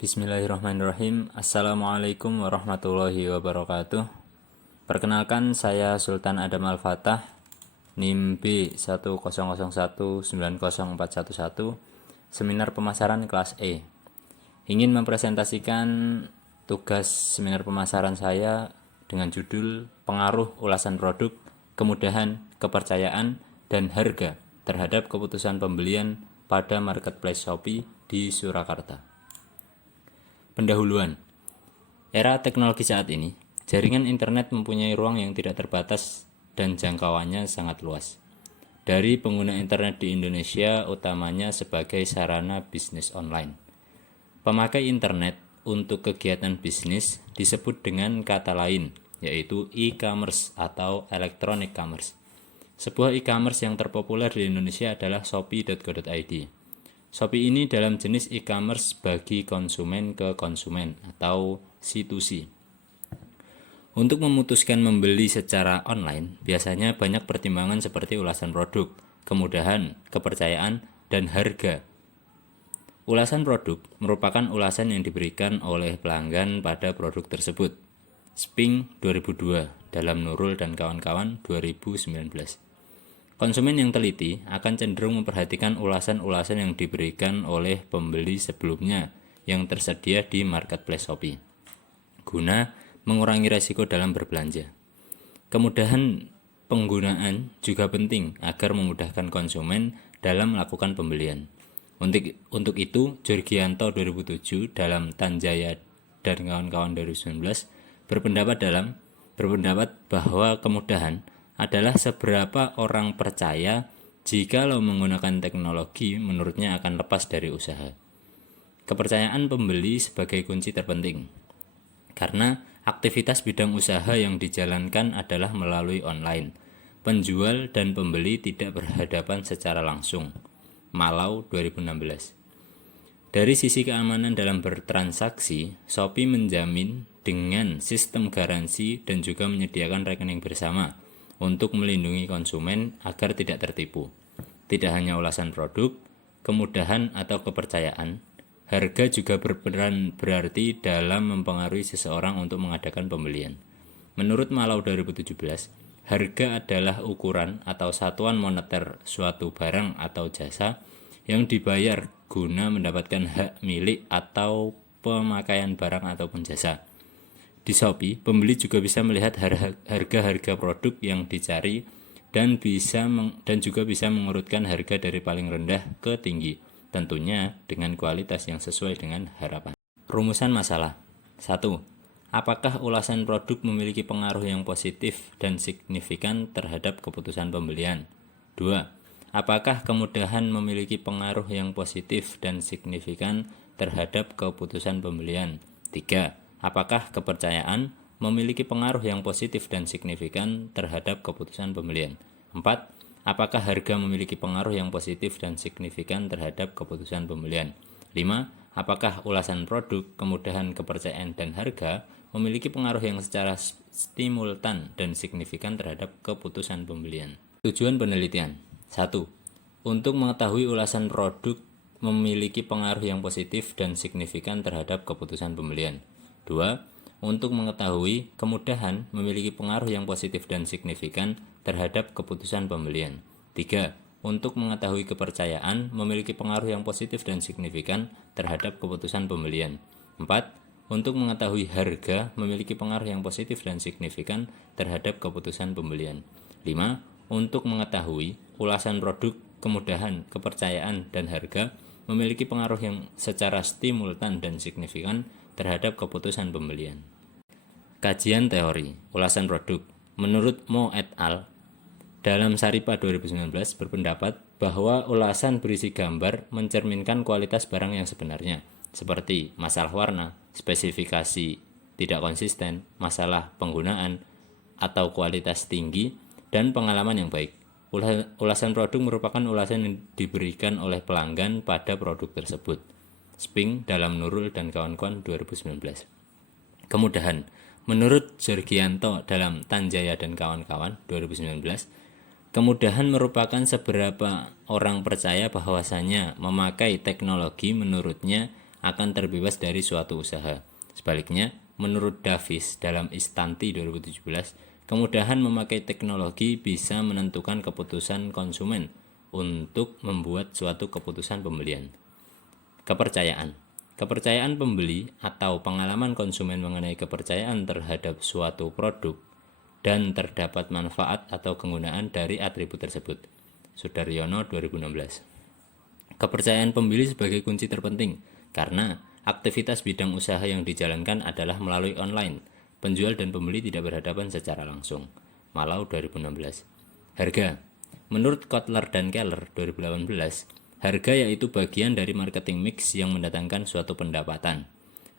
Bismillahirrahmanirrahim. Assalamualaikum warahmatullahi wabarakatuh. Perkenalkan, saya Sultan Adam Al-Fatah, NIM B100190411, Seminar Pemasaran kelas E. Ingin mempresentasikan tugas seminar pemasaran saya dengan judul Pengaruh Ulasan Produk, Kemudahan, Kepercayaan, dan Harga terhadap keputusan pembelian pada marketplace Shopee di Surakarta. Pendahuluan. Era teknologi saat ini, jaringan internet mempunyai ruang yang tidak terbatas dan jangkauannya sangat luas. Dari pengguna internet di Indonesia utamanya sebagai sarana bisnis online. Pemakai internet untuk kegiatan bisnis disebut dengan kata lain, yaitu e-commerce atau electronic commerce. Sebuah e-commerce yang terpopuler di Indonesia adalah shopee.co.id. Shopee ini dalam jenis e-commerce bagi konsumen ke konsumen atau C2C. Untuk memutuskan membeli secara online, biasanya banyak pertimbangan seperti ulasan produk, kemudahan, kepercayaan, dan harga. Ulasan produk merupakan ulasan yang diberikan oleh pelanggan pada produk tersebut. Sping 2002 dalam Nurul dan kawan-kawan 2019. Konsumen yang teliti akan cenderung memperhatikan ulasan-ulasan yang diberikan oleh pembeli sebelumnya yang tersedia di marketplace Shopee, guna mengurangi resiko dalam berbelanja. Kemudahan penggunaan juga penting agar memudahkan konsumen dalam melakukan pembelian. Untuk itu, Jorgianto 2007 dalam Tanjaya dan kawan-kawan 2019 berpendapat bahwa kemudahan adalah seberapa orang percaya jikalau menggunakan teknologi menurutnya akan lepas dari usaha. Kepercayaan pembeli sebagai kunci terpenting, karena aktivitas bidang usaha yang dijalankan adalah melalui online. Penjual dan pembeli tidak berhadapan secara langsung. Malau 2016. Dari sisi keamanan dalam bertransaksi, Shopee menjamin dengan sistem garansi dan juga menyediakan rekening bersama untuk melindungi konsumen agar tidak tertipu. Tidak hanya ulasan produk, kemudahan atau kepercayaan, harga juga berperan berarti dalam mempengaruhi seseorang untuk mengadakan pembelian. Menurut Malau 2017, harga adalah ukuran atau satuan moneter suatu barang atau jasa yang dibayar guna mendapatkan hak milik atau pemakaian barang ataupun jasa. Di Shopee, pembeli juga bisa melihat harga-harga produk yang dicari dan juga bisa mengurutkan harga dari paling rendah ke tinggi, tentunya dengan kualitas yang sesuai dengan harapan. Rumusan masalah. 1. Apakah ulasan produk memiliki pengaruh yang positif dan signifikan terhadap keputusan pembelian? 2. Apakah kemudahan memiliki pengaruh yang positif dan signifikan terhadap keputusan pembelian? 3. Apakah kepercayaan memiliki pengaruh yang positif dan signifikan terhadap keputusan pembelian? 4. Apakah harga memiliki pengaruh yang positif dan signifikan terhadap keputusan pembelian? 5. Apakah ulasan produk, kemudahan, kepercayaan, dan harga memiliki pengaruh yang secara simultan dan signifikan terhadap keputusan pembelian? Tujuan penelitian. 1. Untuk mengetahui ulasan produk memiliki pengaruh yang positif dan signifikan terhadap keputusan pembelian. 2. Untuk mengetahui kemudahan memiliki pengaruh yang positif dan signifikan terhadap keputusan pembelian. 3. Untuk mengetahui kepercayaan memiliki pengaruh yang positif dan signifikan terhadap keputusan pembelian. 4. Untuk mengetahui harga memiliki pengaruh yang positif dan signifikan terhadap keputusan pembelian. 5. Untuk mengetahui ulasan produk, kemudahan, kepercayaan, dan harga memiliki pengaruh yang secara simultan dan signifikan terhadap keputusan pembelian. Kajian teori ulasan produk. Menurut Mo et al. Dalam Saripa 2019 berpendapat bahwa ulasan berisi gambar mencerminkan kualitas barang yang sebenarnya, seperti masalah warna, spesifikasi tidak konsisten, masalah penggunaan, atau kualitas tinggi, dan pengalaman yang baik. Ulasan produk merupakan ulasan yang diberikan oleh pelanggan pada produk tersebut. Sping dalam Nurul dan kawan-kawan 2019. Kemudahan. Menurut Jorgianto dalam Tanjaya dan kawan-kawan 2019, kemudahan merupakan seberapa orang percaya bahwasanya memakai teknologi menurutnya akan terbebas dari suatu usaha. Sebaliknya, menurut Davis dalam Istanti 2017, kemudahan memakai teknologi bisa menentukan keputusan konsumen untuk membuat suatu keputusan pembelian. Kepercayaan. Kepercayaan pembeli atau pengalaman konsumen mengenai kepercayaan terhadap suatu produk dan terdapat manfaat atau kegunaan dari atribut tersebut. Sudaryono 2016. Kepercayaan pembeli sebagai kunci terpenting karena aktivitas bidang usaha yang dijalankan adalah melalui online. Penjual dan pembeli tidak berhadapan secara langsung. Malau 2016. Harga. Menurut Kotler dan Keller 2018, harga yaitu bagian dari marketing mix yang mendatangkan suatu pendapatan.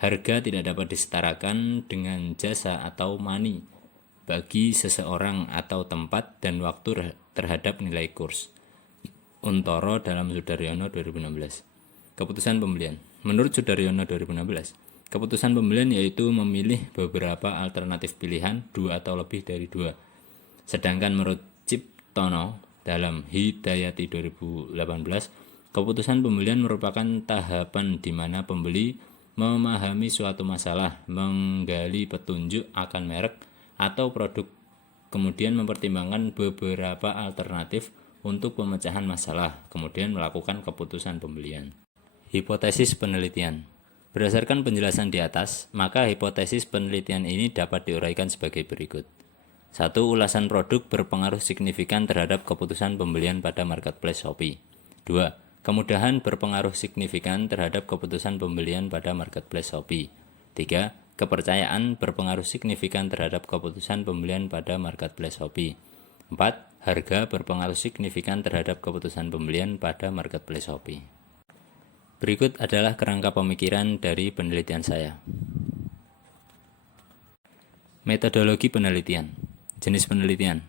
Harga tidak dapat disetarakan dengan jasa atau money bagi seseorang atau tempat dan waktu terhadap nilai kurs. Untoro dalam Sudaryono 2016. Keputusan pembelian. Menurut Sudaryono 2016, keputusan pembelian yaitu memilih beberapa alternatif pilihan, 2 atau lebih dari 2. Sedangkan menurut Ciptono dalam Hidayati 2018, keputusan pembelian merupakan tahapan di mana pembeli memahami suatu masalah, menggali petunjuk akan merek atau produk, kemudian mempertimbangkan beberapa alternatif untuk pemecahan masalah, kemudian melakukan keputusan pembelian. Hipotesis penelitian. Berdasarkan penjelasan di atas, maka hipotesis penelitian ini dapat diuraikan sebagai berikut. 1. Ulasan produk berpengaruh signifikan terhadap keputusan pembelian pada marketplace Shopee. 2. Kemudahan berpengaruh signifikan terhadap keputusan pembelian pada marketplace Shopee. 3. Kepercayaan berpengaruh signifikan terhadap keputusan pembelian pada marketplace Shopee. 4. Harga berpengaruh signifikan terhadap keputusan pembelian pada marketplace Shopee. Berikut adalah kerangka pemikiran dari penelitian saya. Metodologi penelitian. Jenis penelitian.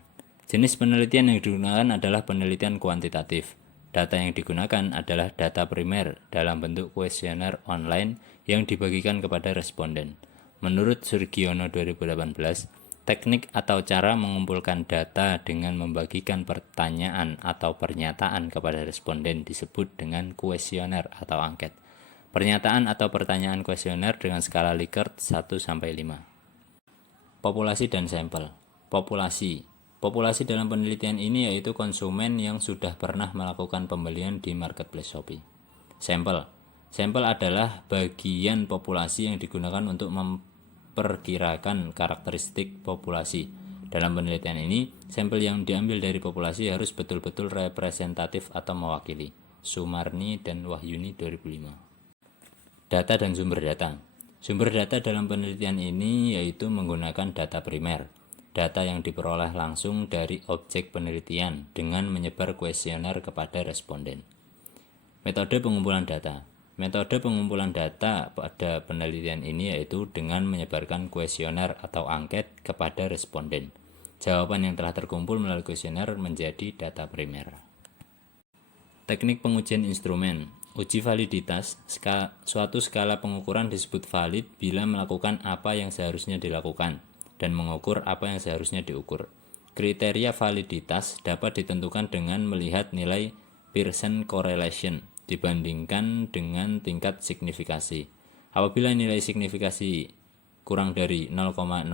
Jenis penelitian yang digunakan adalah penelitian kuantitatif. Data yang digunakan adalah data primer dalam bentuk kuesioner online yang dibagikan kepada responden. Menurut Surgiono 2018, teknik atau cara mengumpulkan data dengan membagikan pertanyaan atau pernyataan kepada responden disebut dengan kuesioner atau angket. Pernyataan atau pertanyaan kuesioner dengan skala Likert 1-5. Populasi dan sampel. Populasi dalam penelitian ini yaitu konsumen yang sudah pernah melakukan pembelian di marketplace Shopee. Sampel adalah bagian populasi yang digunakan untuk memperkirakan karakteristik populasi. Dalam penelitian ini, sampel yang diambil dari populasi harus betul-betul representatif atau mewakili. Sumarni dan Wahyuni 2005. Data dan sumber data. Sumber data dalam penelitian ini yaitu menggunakan data primer, data yang diperoleh langsung dari objek penelitian dengan menyebar kuesioner kepada responden. Metode pengumpulan data. Metode pengumpulan data pada penelitian ini yaitu dengan menyebarkan kuesioner atau angket kepada responden. Jawaban yang telah terkumpul melalui kuesioner menjadi data primer. Teknik pengujian instrumen. Uji validitas. Suatu skala pengukuran disebut valid bila melakukan apa yang seharusnya dilakukan dan mengukur apa yang seharusnya diukur. Kriteria validitas dapat ditentukan dengan melihat nilai Pearson correlation dibandingkan dengan tingkat signifikasi. Apabila nilai signifikasi kurang dari 0,05,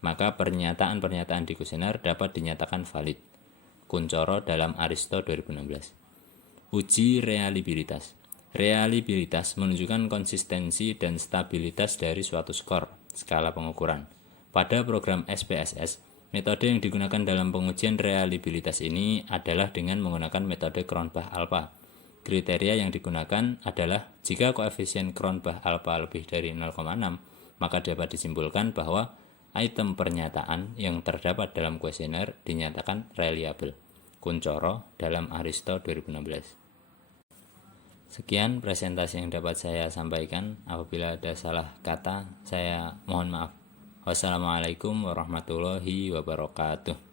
maka pernyataan-pernyataan di kuesioner dapat dinyatakan valid. Kuncoro dalam Aristo 2016. Uji reliabilitas. Reliabilitas menunjukkan konsistensi dan stabilitas dari suatu skor, skala pengukuran. Pada program SPSS, metode yang digunakan dalam pengujian reliabilitas ini adalah dengan menggunakan metode Cronbach-Alpha. Kriteria yang digunakan adalah jika koefisien Cronbach-Alpha lebih dari 0,6, maka dapat disimpulkan bahwa item pernyataan yang terdapat dalam kuesioner dinyatakan reliable. Kuncoro dalam Aristo 2016. Sekian presentasi yang dapat saya sampaikan. Apabila ada salah kata, saya mohon maaf. Wassalamualaikum warahmatullahi wabarakatuh.